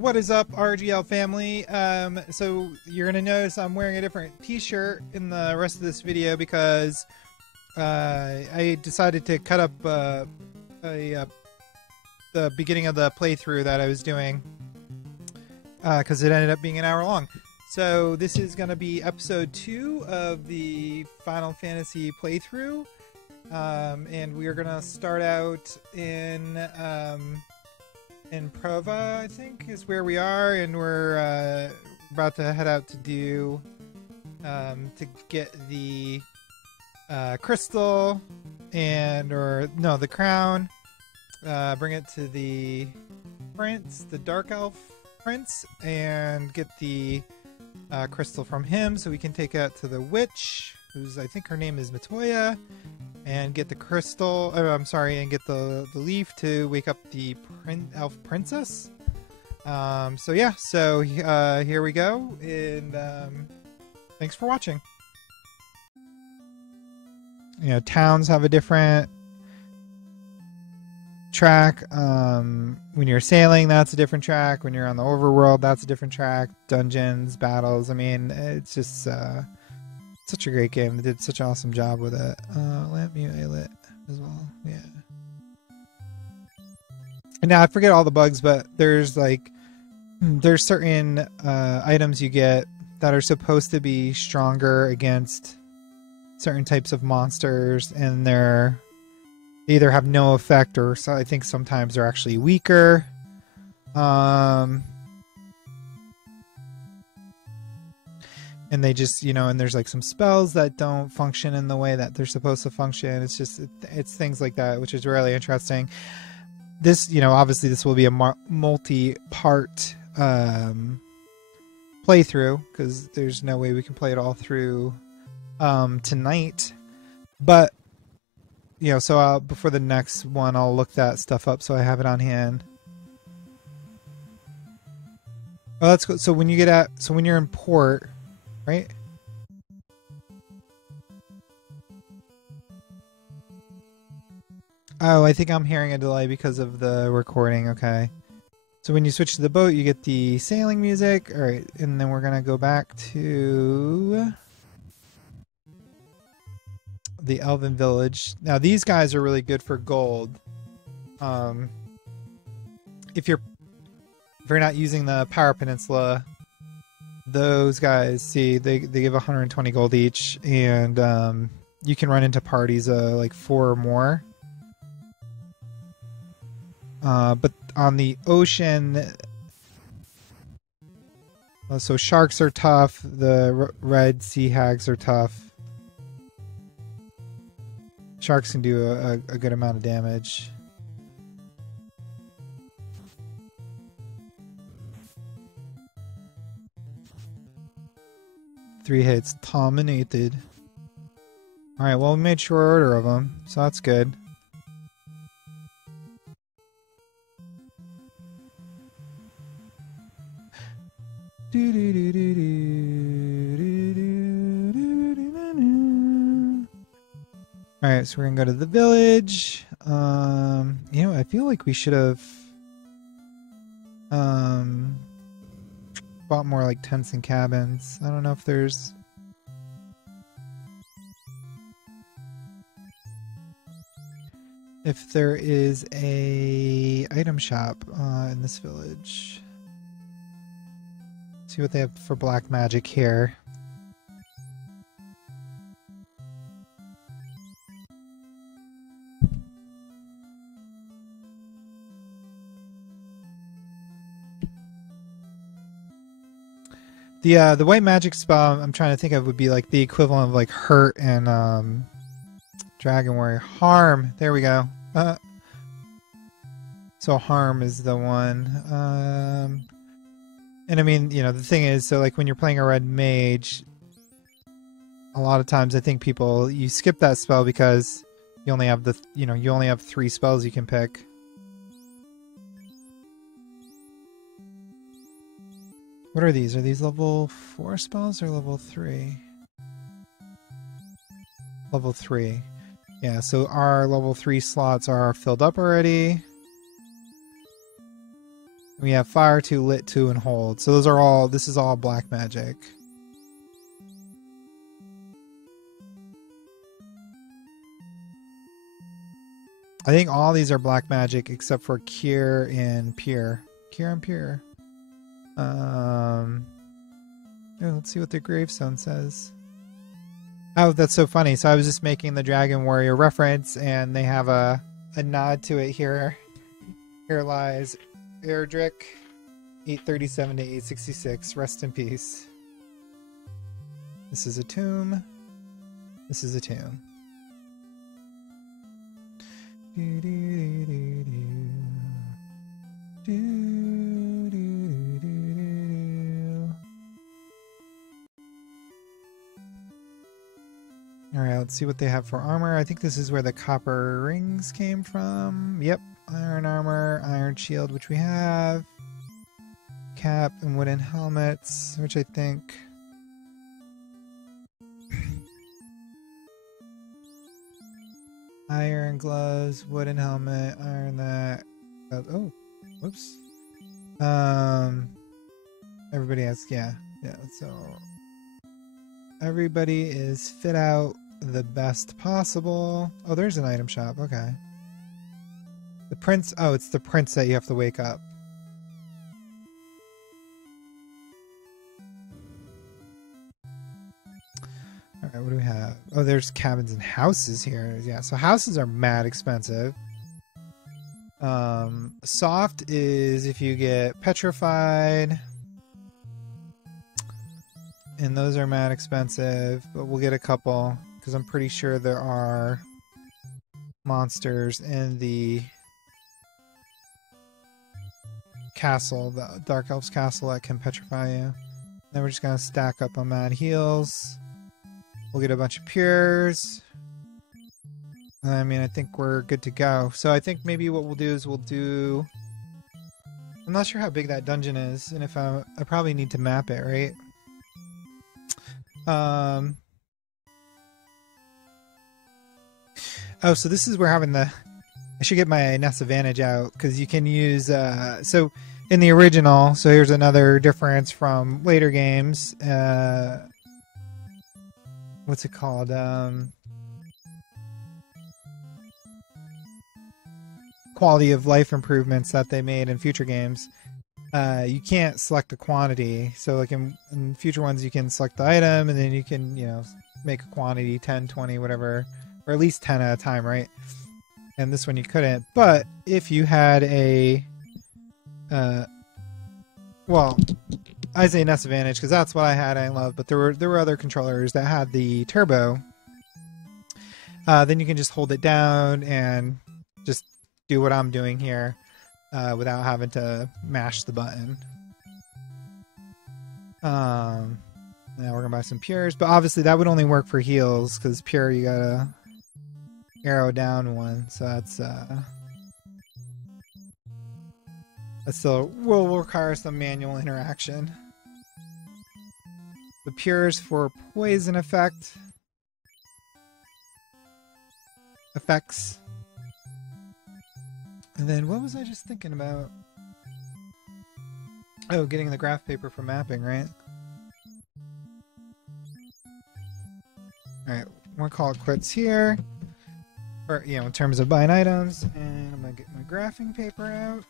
What is up, RGL family? So you're gonna notice I'm wearing a different t-shirt in the rest of this video because I decided to cut up the beginning of the playthrough that I was doing because it ended up being an hour long. So this is gonna be episode 2 of the Final Fantasy playthrough, and we are gonna start out in Prova, I think, is where we are, and we're about to head out to do to get the crystal the crown, bring it to the prince, the dark elf prince, and get the crystal from him so we can take it to the witch, who's, I think her name is Matoya, and get the crystal, and get the leaf to wake up the elf princess. So here we go, and thanks for watching. You know, towns have a different track. When you're sailing, that's a different track. When you're on the overworld, that's a different track. Dungeons, battles, I mean, it's just such a great game. They did such an awesome job with it. Lamp mute lit as well. Yeah. And now I forget all the bugs, but there's certain items you get that are supposed to be stronger against certain types of monsters, and they either have no effect, or so I think sometimes they're actually weaker. And they just, and there's like some spells that don't function in the way that they're supposed to function. It's just, it's things like that, which is really interesting. This, obviously this will be a multi-part playthrough, because there's no way we can play it all through tonight. But, so before the next one, I'll look that stuff up so I have it on hand. Oh, that's good. So when you're in port, right? Oh, I think I'm hearing a delay because of the recording. Okay. So when you switch to the boat, you get the sailing music. All right. And then we're going to go back to the Elven village. Now, these guys are really good for gold. If you're not using the Power Peninsula, those guys, see, they give 120 gold each, and you can run into parties like 4 or more. But on the ocean, so sharks are tough, the red sea hags are tough. Sharks can do a good amount of damage. Three hits, dominated. Alright, well, we made short order of them, so that's good. Alright, so we're gonna go to the village. I feel like we should have bought more like tents and cabins. I don't know if there's there is a item shop in this village. See what they have for black magic here. The white magic spell I'm trying to think of would be like the equivalent of like hurt and Dragon Warrior. Harm. There we go. So harm is the one. And I mean, the thing is, so like when you're playing a red mage, a lot of times I think you skip that spell because you only have you only have 3 spells you can pick. What are these? Are these level 4 spells or level 3? Level 3. Yeah, so our level 3 slots are filled up already. We have Fire 2, Lit 2, and Hold. So those are all, this is all black magic. I think all these are black magic except for Cure and Pure. Cure and Pure. Oh, let's see what the gravestone says. Oh, that's so funny. So I was just making the Dragon Warrior reference, and they have a nod to it here. Here lies Erdrick, 837 to 866. Rest in peace. This is a tomb. This is a tomb. Do, do, do, do. Do, do, do, do. Alright, let's see what they have for armor. I think this is where the copper rings came from. Yep, iron armor, iron shield, which we have. Cap and wooden helmets, which I think... Iron gloves, wooden helmet, iron that. Oh, whoops. Everybody has, yeah. So everybody is fit out the best possible. Oh, there's an item shop. Okay. The prince. Oh, it's the prince that you have to wake up. Alright, what do we have? Oh, there's cabins and houses here. Yeah, so houses are mad expensive. Soft is if you get petrified. And those are mad expensive, but we'll get a couple because I'm pretty sure there are monsters in the castle, the Dark Elves castle, that can petrify you. Then we're just gonna stack up on mad heals. We'll get a bunch of pures. I mean, I think we're good to go. So I think maybe what we'll do is we'll do... I'm not sure how big that dungeon is, and if I probably need to map it, right? Oh, so this is where having the... I should get my NES Advantage out, because you can use... So in the original, so here's another difference from later games. What's it called? Quality of life improvements that they made in future games. You can't select a quantity. So like in future ones, you can select the item and then you can, you know, make a quantity 10, 20, whatever, or at least 10 at a time, right? And this one you couldn't. But if you had a, well, I say NES Advantage because that's what I had and I love, but there were other controllers that had the turbo. Then you can just hold it down and just do what I'm doing here without having to mash the button. Now we're gonna buy some pures, but obviously that would only work for heals because pure you gotta arrow down one, so that's still will require some manual interaction. The pures for poison effects. And then what was I just thinking about? Oh, getting the graph paper for mapping, right? Alright, we're gonna call it quits here. Or, you know, in terms of buying items. And I'm gonna get my graphing paper out.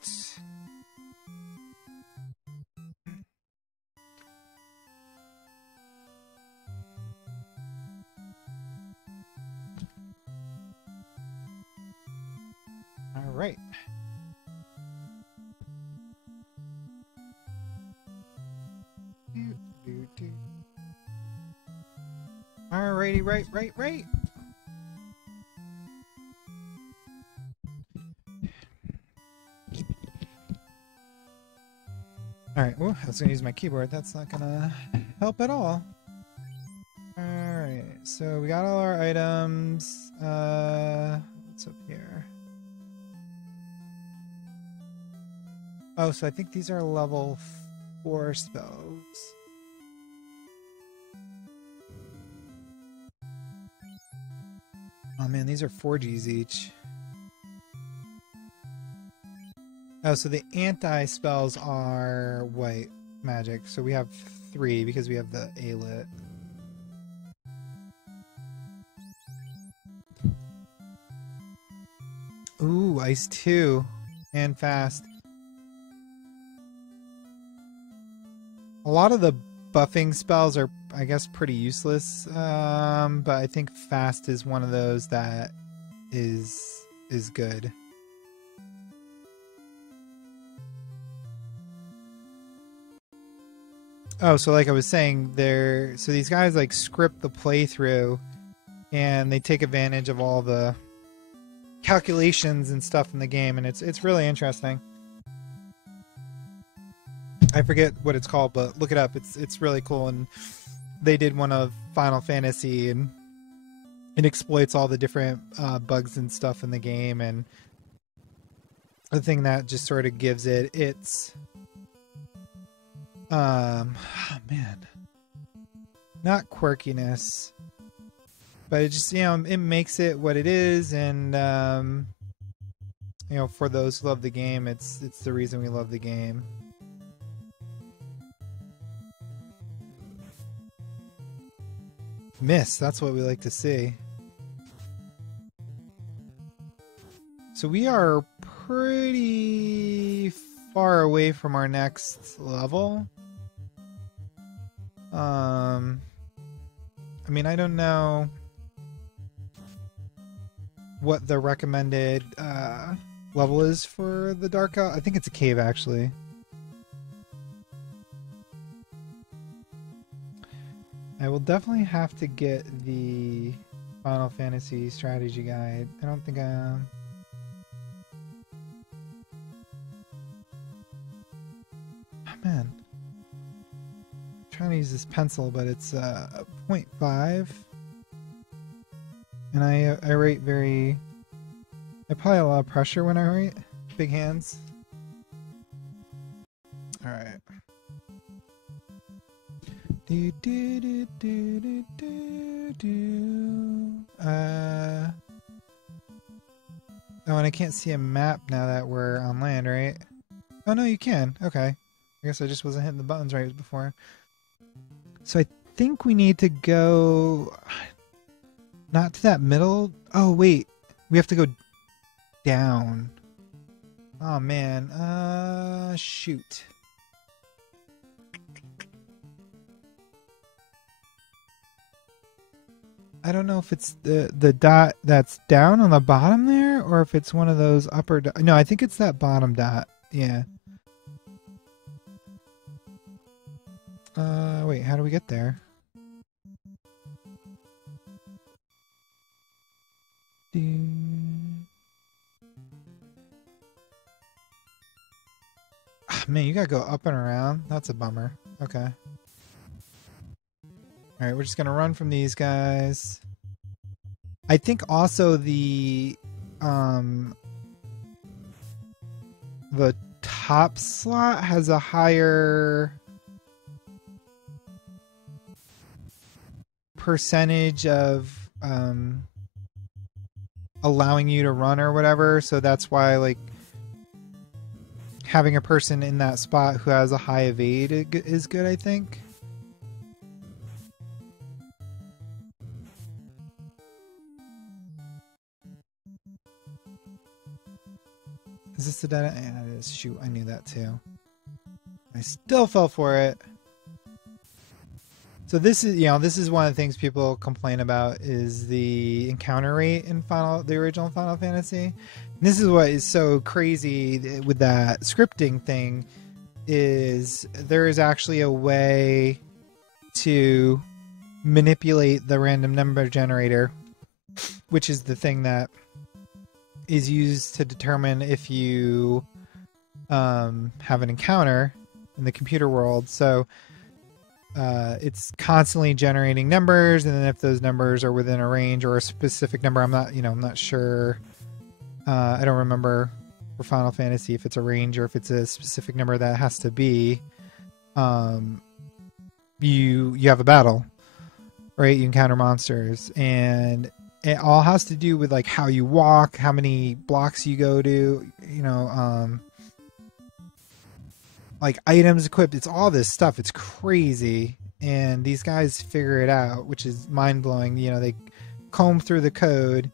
Alright. Alrighty, right. Alright, well, I was gonna use my keyboard. That's not gonna help at all. Alright, so we got all our items. What's up here? Oh, so I think these are level 4 spells. Oh man, these are 4Gs each. Oh, so the anti-spells are white magic. So we have 3 because we have the A-lit. Ooh, ice 2. And fast. A lot of the buffing spells are, I guess, pretty useless. But I think fast is one of those that is good. Oh, so like I was saying, so these guys like script the playthrough, and they take advantage of all the calculations and stuff in the game, and it's really interesting. I forget what it's called, but look it up. It's really cool, and they did one of Final Fantasy, and it exploits all the different bugs and stuff in the game, and the thing that just sort of gives it its oh man, not quirkiness, but it just, it makes it what it is, and for those who love the game, it's the reason we love the game. Miss, that's what we like to see. So we are pretty far away from our next level. I mean, I don't know what the recommended level is for the Dark Elf. I think it's a cave, actually. I will definitely have to get the Final Fantasy strategy guide. I don't think I... Oh, man. I'm trying to use this pencil, but it's 0.5. And I write very... I apply a lot of pressure when I write. Big hands. Alright. Do, do, do, do, do, do, do. Oh, and I can't see a map now that we're on land, right? Oh, no, you can. Okay. I guess I just wasn't hitting the buttons right before. So I think we need to go... Not to that middle... Oh, wait. We have to go down. Oh, man. Shoot. I don't know if it's the dot that's down on the bottom there, or if it's one of those upper... No, I think it's that bottom dot. Yeah. Wait, how do we get there? Ah, man, you gotta go up and around. That's a bummer. Okay. Alright, we're just gonna run from these guys. I think also the top slot has a higher percentage of allowing you to run or whatever, so that's why, like, having a person in that spot who has a high evade is good, I think. Is this the dead end? Yeah, it is. Shoot, I knew that too. I still fell for it. So this is, this is one of the things people complain about, is the encounter rate in the original Final Fantasy. And this is what is so crazy with that scripting thing, is there is actually a way to manipulate the random number generator, which is the thing that is used to determine if you have an encounter in the computer world. So it's constantly generating numbers, and then if those numbers are within a range or a specific number, I'm not sure. I don't remember for Final Fantasy if it's a range or if it's a specific number that has to be. You have a battle, right? You encounter monsters, and it all has to do with like how you walk, how many blocks you go to, like items equipped. It's all this stuff. It's crazy. And these guys figure it out, which is mind blowing. You know, they comb through the code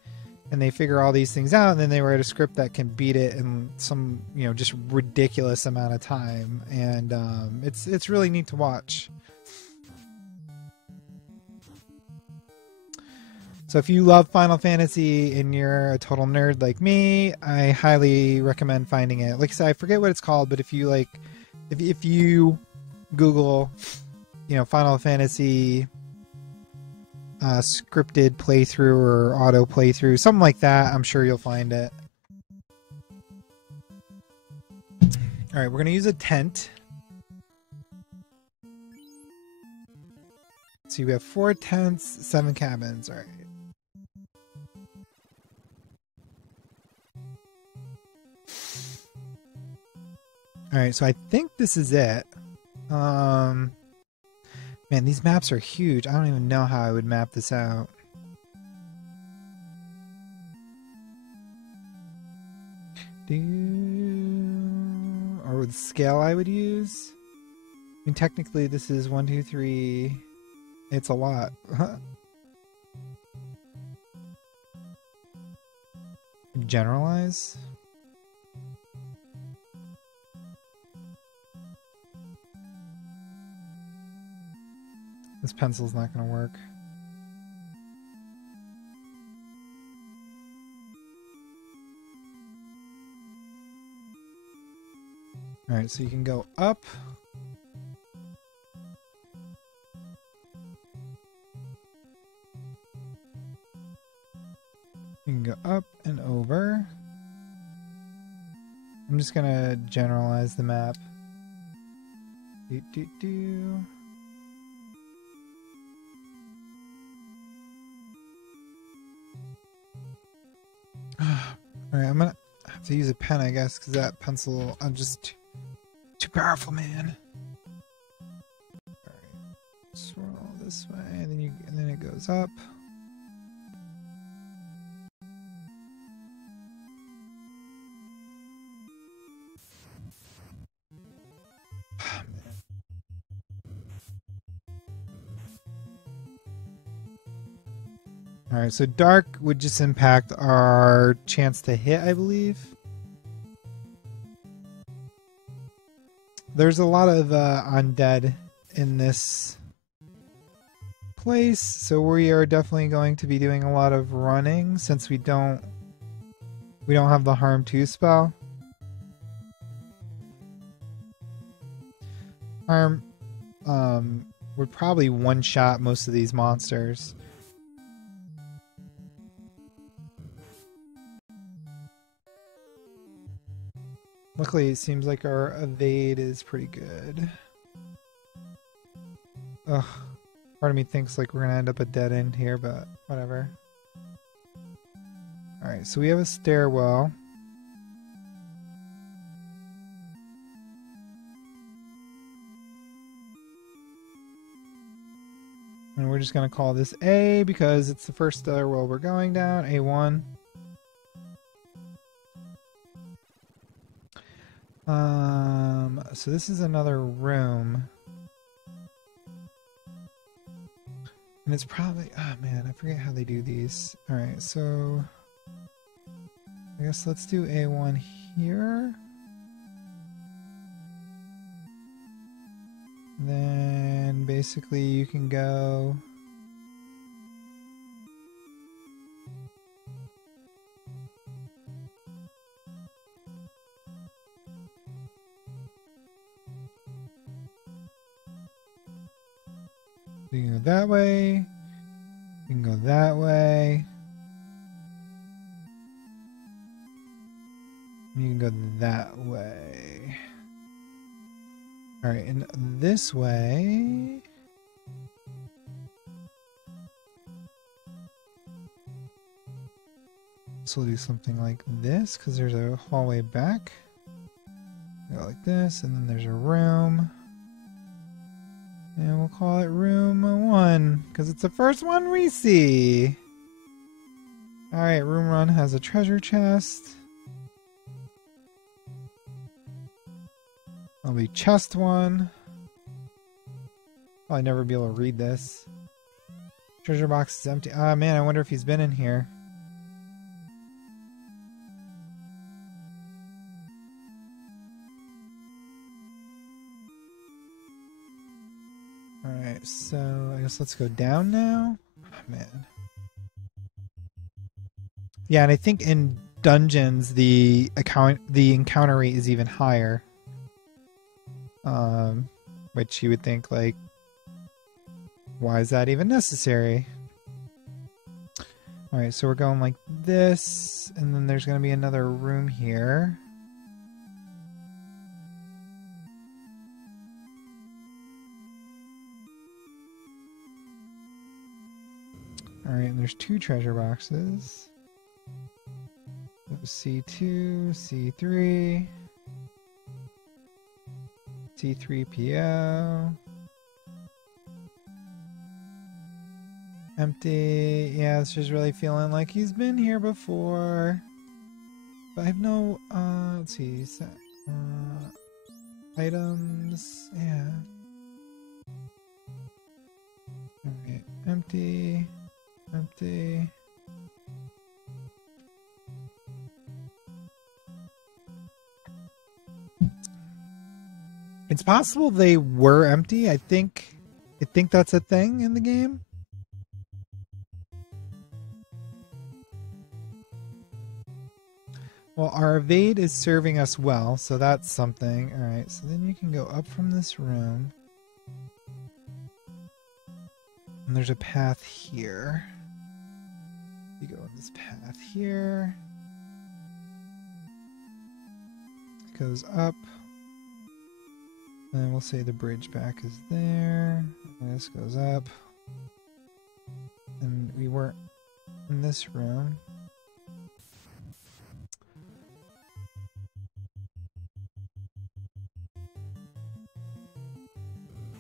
and they figure all these things out, and then they write a script that can beat it in some, you know, just ridiculous amount of time. And it's really neat to watch. So if you love Final Fantasy and you're a total nerd like me, I highly recommend finding it. Like I said, I forget what it's called, but if you like, if you Google, you know, Final Fantasy scripted playthrough or auto playthrough, something like that, I'm sure you'll find it. All right, we're gonna use a tent. So we have 4 tents, 7 cabins. All right. All right, so I think this is it. Man, these maps are huge. I don't even know how I would map this out. Or with scale I would use. I mean, technically this is 1, 2, 3. It's a lot. Generalize. This pencil's not going to work. Alright, so you can go up. You can go up and over. I'm just going to generalize the map. Do. Alright, I'm gonna have to use a pen, I guess, because that pencil, I'm just too powerful, man. Alright, swirl this way, and then it goes up. Alright, so dark would just impact our chance to hit, I believe. There's a lot of undead in this place, so we are definitely going to be doing a lot of running since we don't have the harm 2 spell. Harm would probably one-shot most of these monsters. Luckily, it seems like our evade is pretty good. Ugh. Part of me thinks like we're gonna end up a dead end here, but whatever. Alright, so we have a stairwell. And we're just gonna call this A because it's the first stairwell we're going down, A1. So this is another room. And it's probably, oh man, I forget how they do these. Alright, so I guess let's do A1 here. And then basically you can go you can go that way, you can go that way, you can go that way. Alright, and this way, so we'll do something like this because there's a hallway back. Go like this, and then there's a room. And we'll call it room 1, because it's the first one we see. Alright, room 1 has a treasure chest. I'll be chest 1. I'll never be able to read this. Treasure box is empty. Ah, man, I wonder if he's been in here. Alright, so I guess let's go down now. Oh, man. Yeah, and I think in dungeons the encounter rate is even higher. Which you would think, like, why is that even necessary? Alright, so we're going like this, and then there's going to be another room here. Alright, and there's 2 treasure boxes. C2, C3, C3PO. Empty. Yeah, it's just really feeling like he's been here before. But I have no, let's see, items. Yeah. Alright, empty. Empty. It's possible they were empty. I think that's a thing in the game. Well, our evade is serving us well, so that's something. Alright, so then you can go up from this room. And there's a path here. You go on this path here. It goes up. And then we'll say the bridge back is there. And this goes up. And we weren't in this room.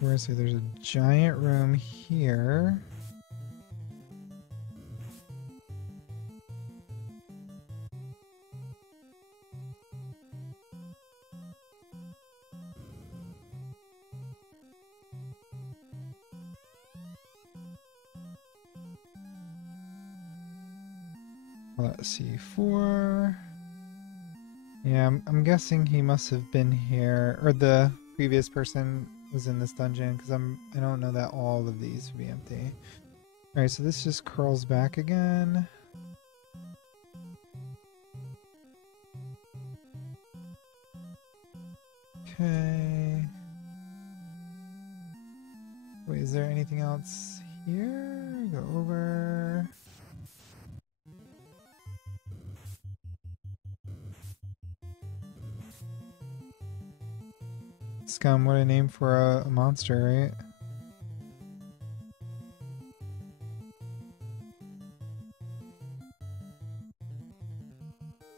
We're gonna say there's a giant room here. Let's see, 4. Yeah, I'm guessing he must have been here, or the previous person was in this dungeon, because I don't know that all of these would be empty. Alright, so this just curls back again. Okay. Wait, is there anything else here? Go over. Scum, what a name for a monster, right?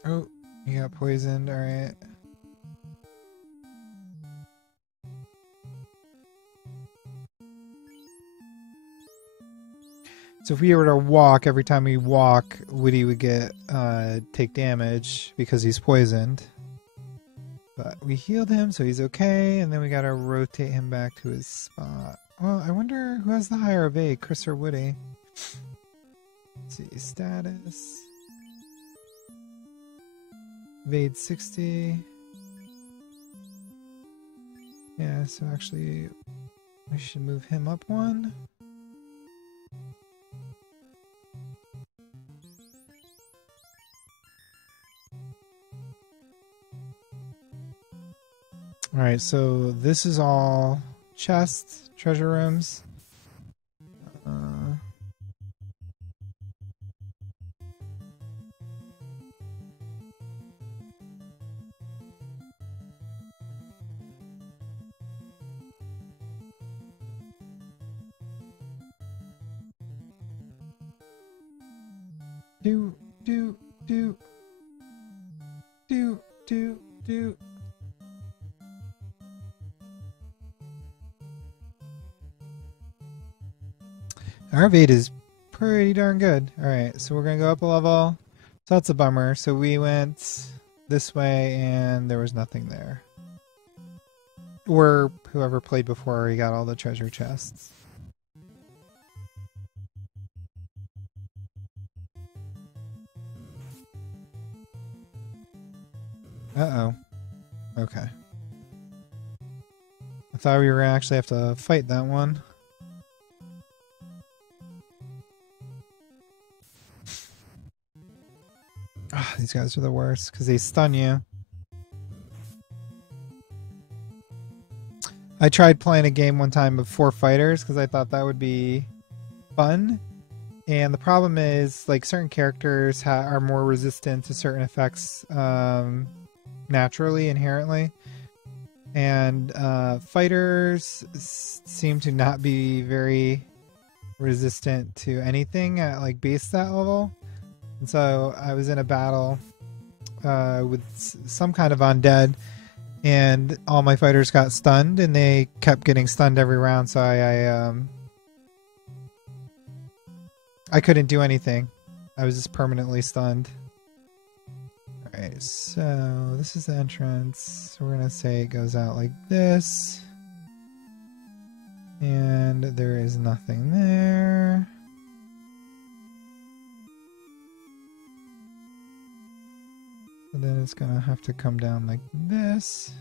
Oh, you got poisoned, alright. So if we were to walk, every time we walk, Woody would get take damage because he's poisoned. But we healed him, so he's okay, and then we gotta rotate him back to his spot. Well, I wonder who has the higher evade, Chris or Woody? Let's see, status. Evade 60. Yeah, so actually, we should move him up 1. Alright, so this is all chests, treasure rooms. Do. Our evade is pretty darn good. Alright, so we're going to go up a level. So that's a bummer. So we went this way and there was nothing there. Or whoever played before already got all the treasure chests. Uh-oh. Okay. I thought we were gonna actually have to fight that one. Oh, these guys are the worst because they stun you. I tried playing a game one time of 4 fighters because I thought that would be fun. And the problem is, like, certain characters are more resistant to certain effects naturally, inherently. And fighters seem to not be very resistant to anything at, like, base stat level. And so I was in a battle with some kind of undead, and all my fighters got stunned, and they kept getting stunned every round, so I couldn't do anything. I was just permanently stunned. Alright, so this is the entrance. So we're gonna say it goes out like this. And there is nothing there. And then it's gonna have to come down like this,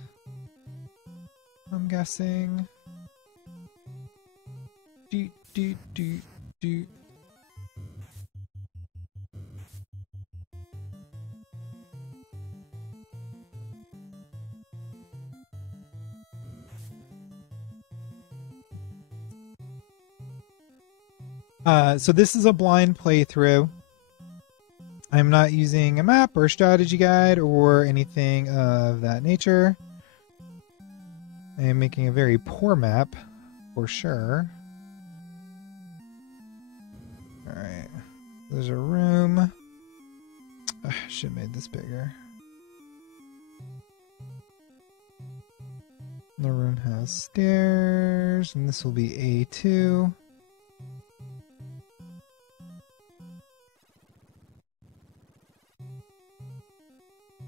I'm guessing. Doot, doot, doot, doot. So this is a blind playthrough. I'm not using a map or strategy guide or anything of that nature. I am making a very poor map, for sure. Alright. There's a room. I should have made this bigger. The room has stairs, and this will be A2.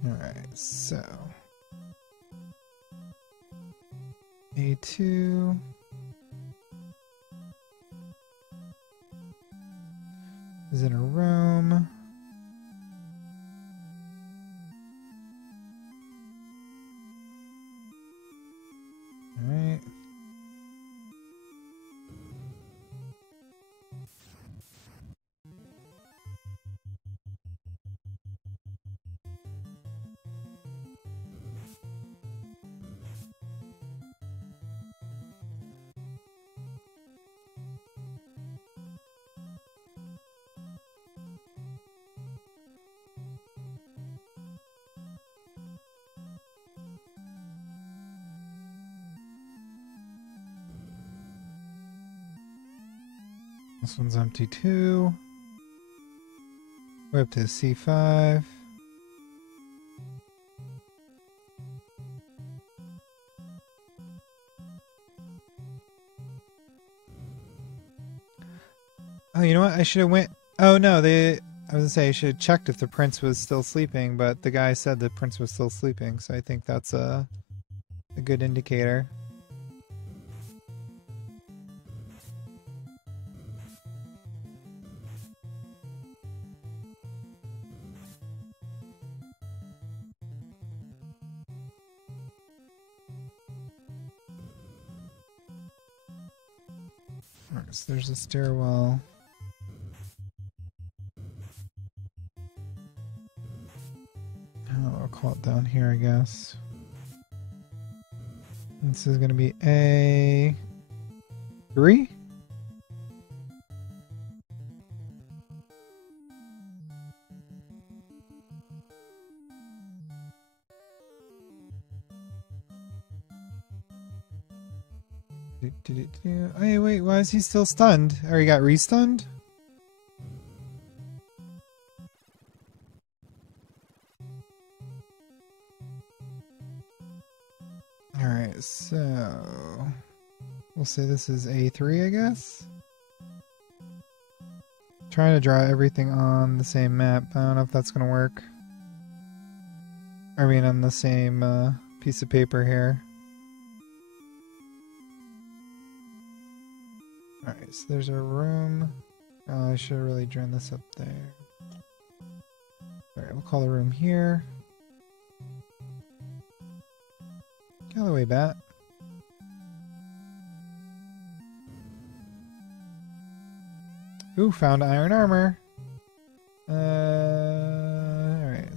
Alright, so A2 is in a room. Alright. This one's empty too. We're up to C5. Oh, you know what? I should have went. Oh no, I was gonna say I should have checked if the prince was still sleeping, but the guy said the prince was still sleeping, so I think that's a good indicator. Alright, so there's a stairwell. I'll call it down here, I guess. This is gonna be A3. Hey, wait, why is he still stunned? Or he got restunned? Alright, so we'll say this is A3, I guess? Trying to draw everything on the same map. I don't know if that's gonna work. I mean, on the same piece of paper here. Alright, so there's our room. Oh, I should have really drawn this up there. Alright, we'll call the room here. Get out of the way, bat. Ooh, found iron armor. Alright,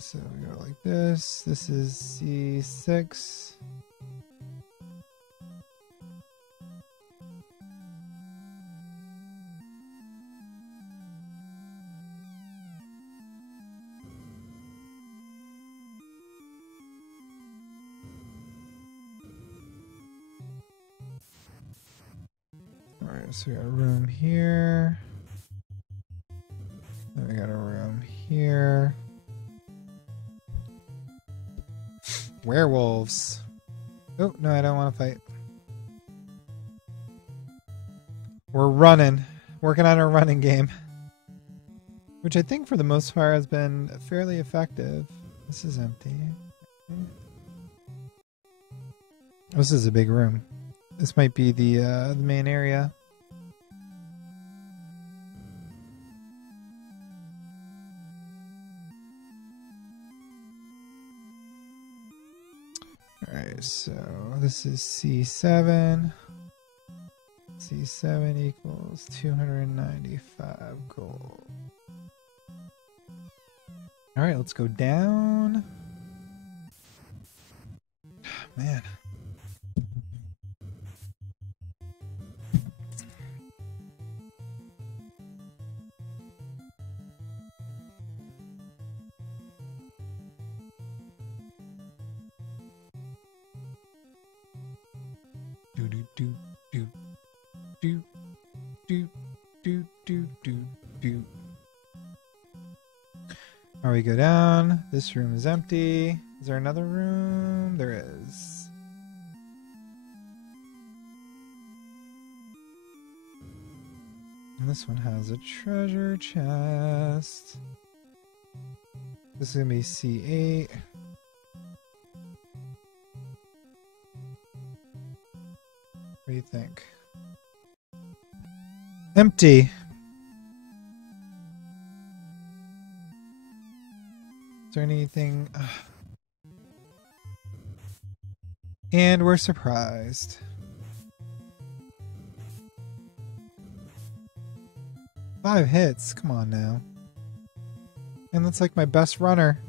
so we go like this. This is C6. Alright, so we got a room here. Then we got a room here. Werewolves. Oh, no, I don't want to fight. We're running. Working on our running game. Which I think for the most part has been fairly effective. This is empty. This is a big room. This might be the main area. Alright, so this is C7. C7 equals 295 gold. Alright, let's go down. Man. Do do do do do do do do do do. Alright, we go down. This room is empty. Is there another room? There is. And this one has a treasure chest. This is gonna be C8. What do you think? Empty. Is there anything? And we're surprised. Five hits. Come on now. And that's like my best runner.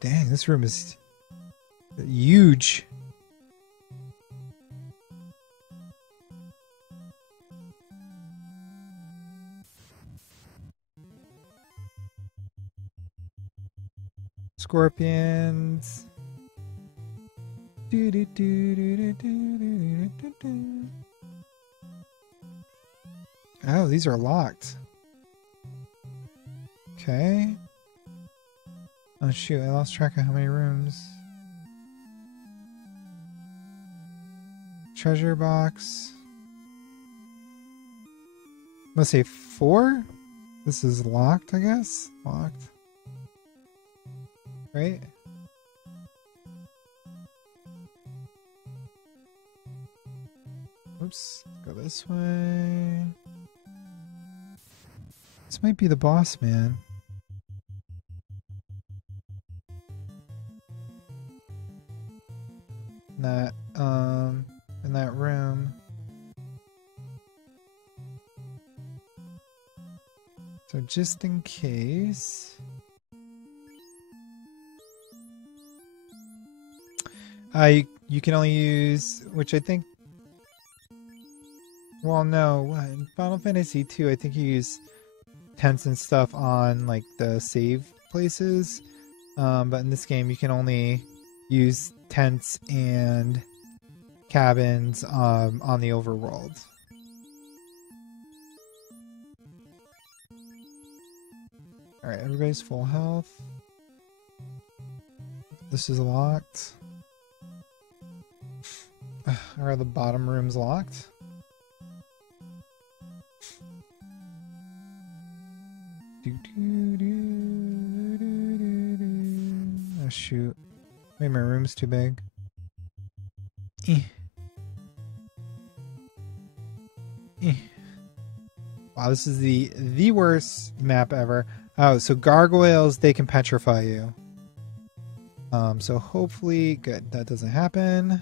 Dang, this room is huge. Scorpions. Do, do, do, do, do, do, do, do, do. Oh, these are locked. Okay. Oh shoot, I lost track of how many rooms. Treasure box. Let's say 4? This is locked, I guess? Locked. Right? Oops. Go this way. This might be the boss, man. In that room. So just in case. You can only use, which I think, well, no, in Final Fantasy 2, I think you use tents and stuff on like the save places, but in this game you can only use tents and cabins on the overworld. Alright, everybody's full health. This is locked. Are the bottom rooms locked? Oh shoot. Maybe my room's too big. Eh. Eh. Wow, this is the worst map ever. Oh, so gargoyles, they can petrify you. So hopefully, good, that doesn't happen.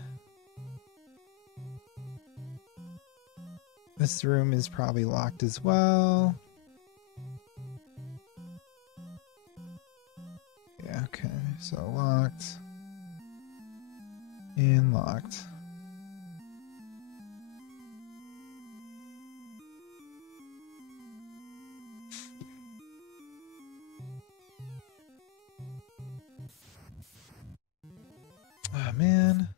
This room is probably locked as well. Yeah, okay, so locked. And locked. Oh, man.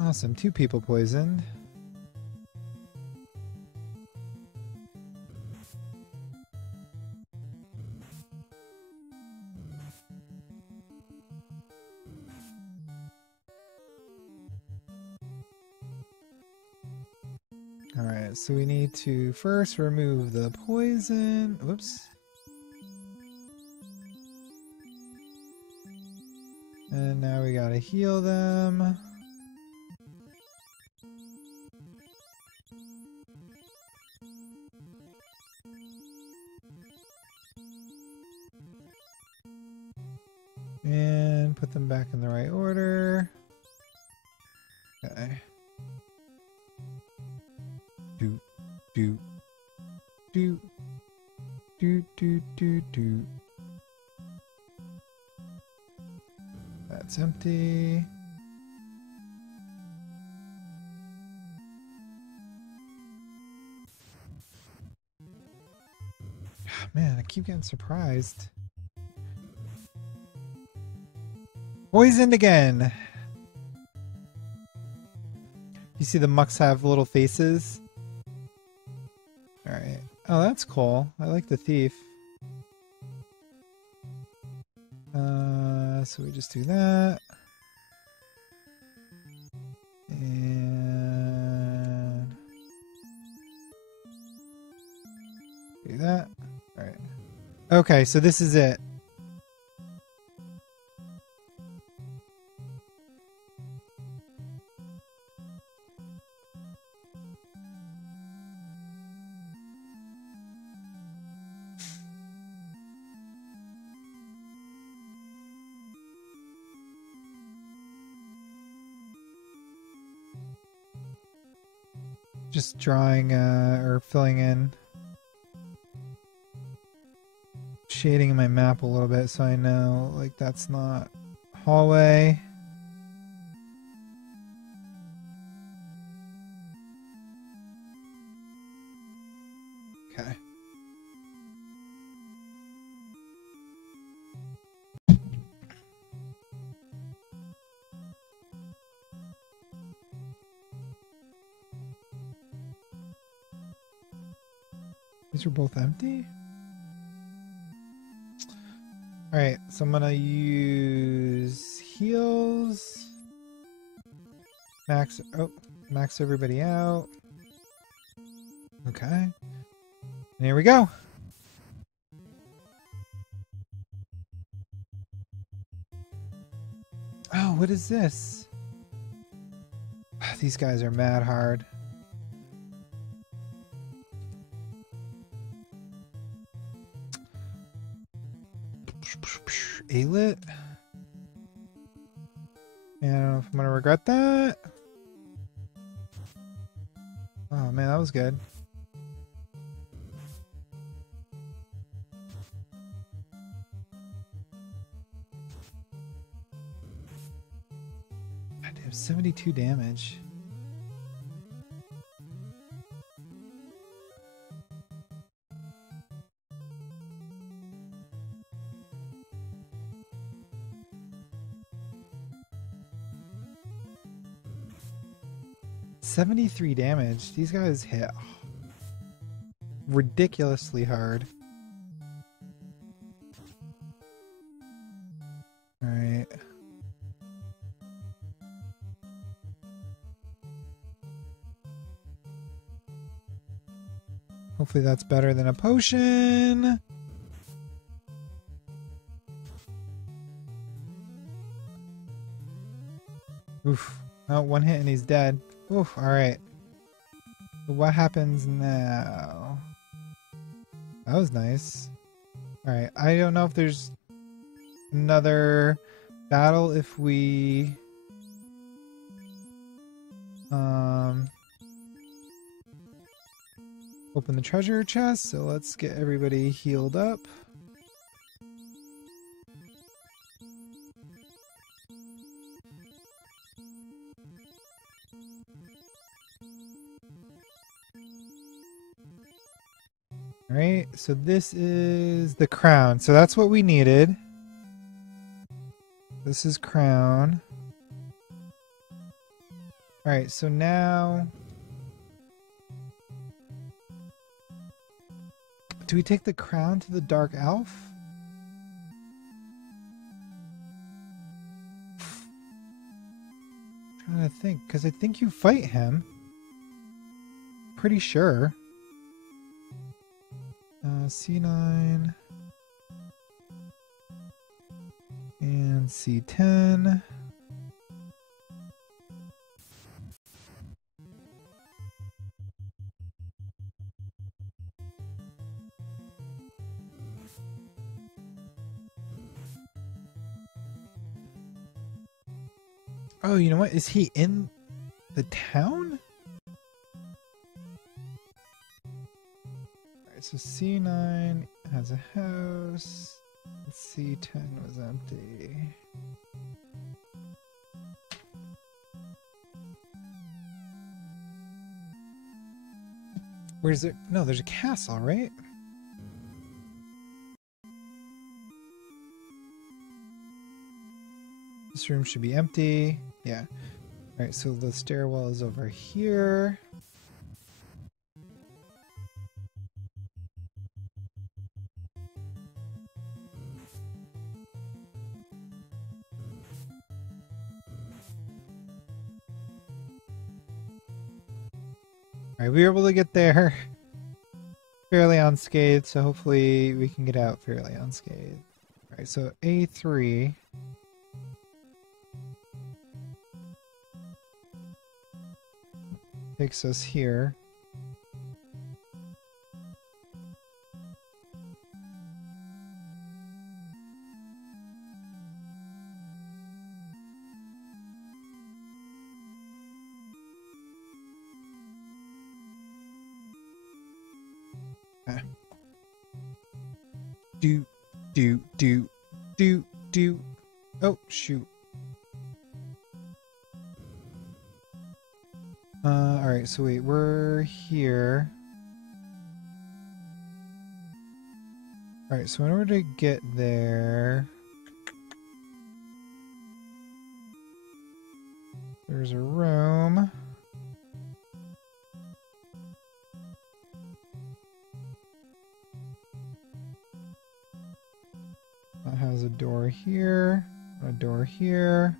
Awesome, 2 people poisoned. Alright, so we need to first remove the poison. Whoops. And now we gotta heal them. And put them back in the right order. Okay. Do, do, do, do, do, do, do. That's empty. Man, I keep getting surprised. Poisoned again. You see the mucks have little faces? Alright. Oh, that's cool. I like the thief. So we just do that. And do that. Alright. Okay, so this is it. Just drawing or filling in, shading my map a little bit so I know like that's not hallway. Okay. These are both empty? Alright, so I'm gonna use heals. Max everybody out. Okay. And here we go. Oh, what is this? These guys are mad hard. A-lit? Yeah, I don't know if I'm gonna regret that. Oh man, that was good. God damn, 72 damage. $73 damage. These guys hit ridiculously hard. Alright. Hopefully that's better than a potion. Oof. Oh, one hit and he's dead. Oof. Alright. So what happens now? That was nice. Alright. I don't know if there's another battle if we... open the treasure chest. So let's get everybody healed up. Alright, so this is the crown. So that's what we needed. This is crown. Alright, so now... do we take the crown to the Dark Elf? I'm trying to think, because I think you fight him. Pretty sure. C9 and C10. Oh, you know what? Is he in the town? Alright, so C9 has a house. C10 was empty. Where's it? No, there's a castle, right? This room should be empty. Yeah. Alright, so the stairwell is over here. Alright, we were able to get there fairly unscathed, so hopefully we can get out fairly unscathed. Alright, so A3. Takes us here. Do. Oh, shoot. Alright, so wait, we're here. Alright, so in order to get there... there's a room. That has a door here, a door here.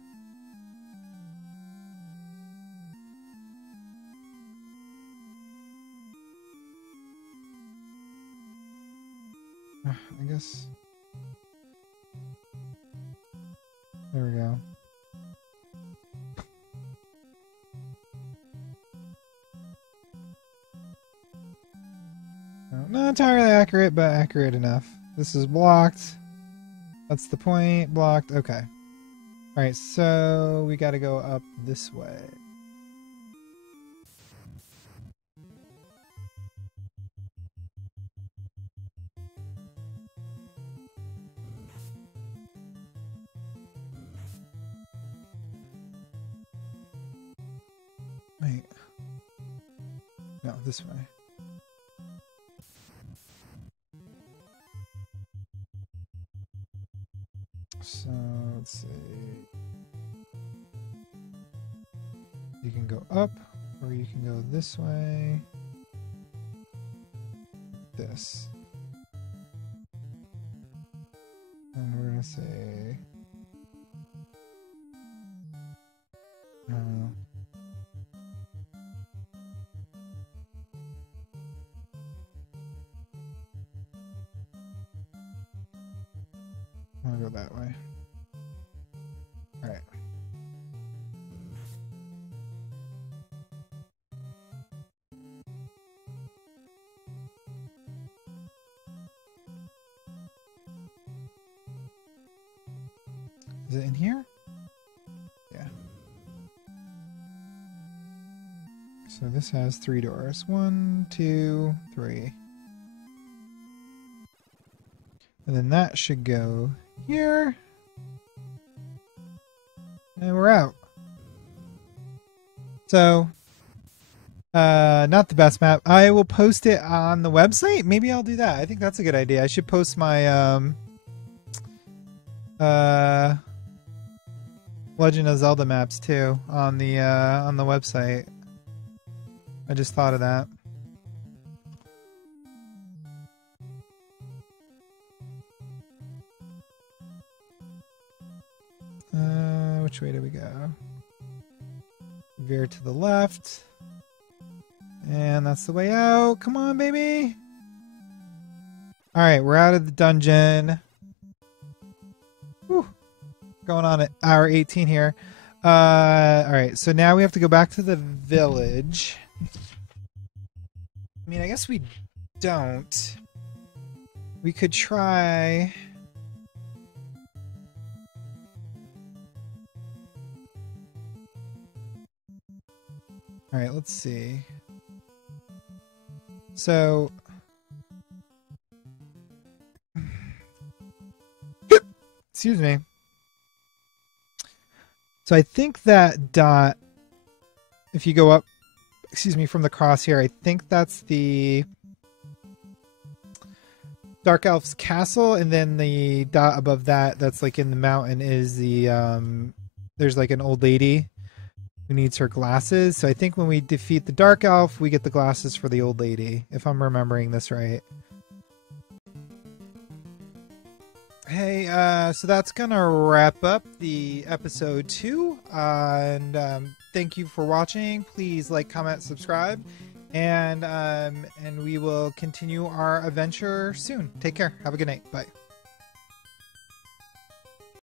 I guess. There we go. No, not entirely accurate, but accurate enough. This is blocked. That's the point. Blocked. Okay. Alright, so we gotta go up this way. Wait. No, this way. So, let's see. You can go up, or you can go this way. This. And we're gonna say... I'll go that way. Alright. Is it in here? Yeah. So this has 3 doors. 1, 2, 3. And then that should go here. And we're out. So, not the best map. I will post it on the website. Maybe I'll do that. I think that's a good idea. I should post my Legend of Zelda maps too on the website. I just thought of that. Which way do we go? Veer to the left. And that's the way out. Come on, baby. Alright, we're out of the dungeon. Whew. Going on at hour 18 here. Alright, so now we have to go back to the village. I mean, I guess we don't. We could try... Alright, let's see. So... Excuse me. So I think that dot, if you go up, excuse me, from the cross here, I think that's the Dark Elf's castle, and then the dot above that, that's like in the mountain, is the, there's like an old lady who needs her glasses. So I think when we defeat the Dark Elf, we get the glasses for the old lady, if I'm remembering this right. Hey, so that's gonna wrap up the episode 2, and thank you for watching. Please like, comment, subscribe, and we will continue our adventure soon. Take care. Have a good night. Bye.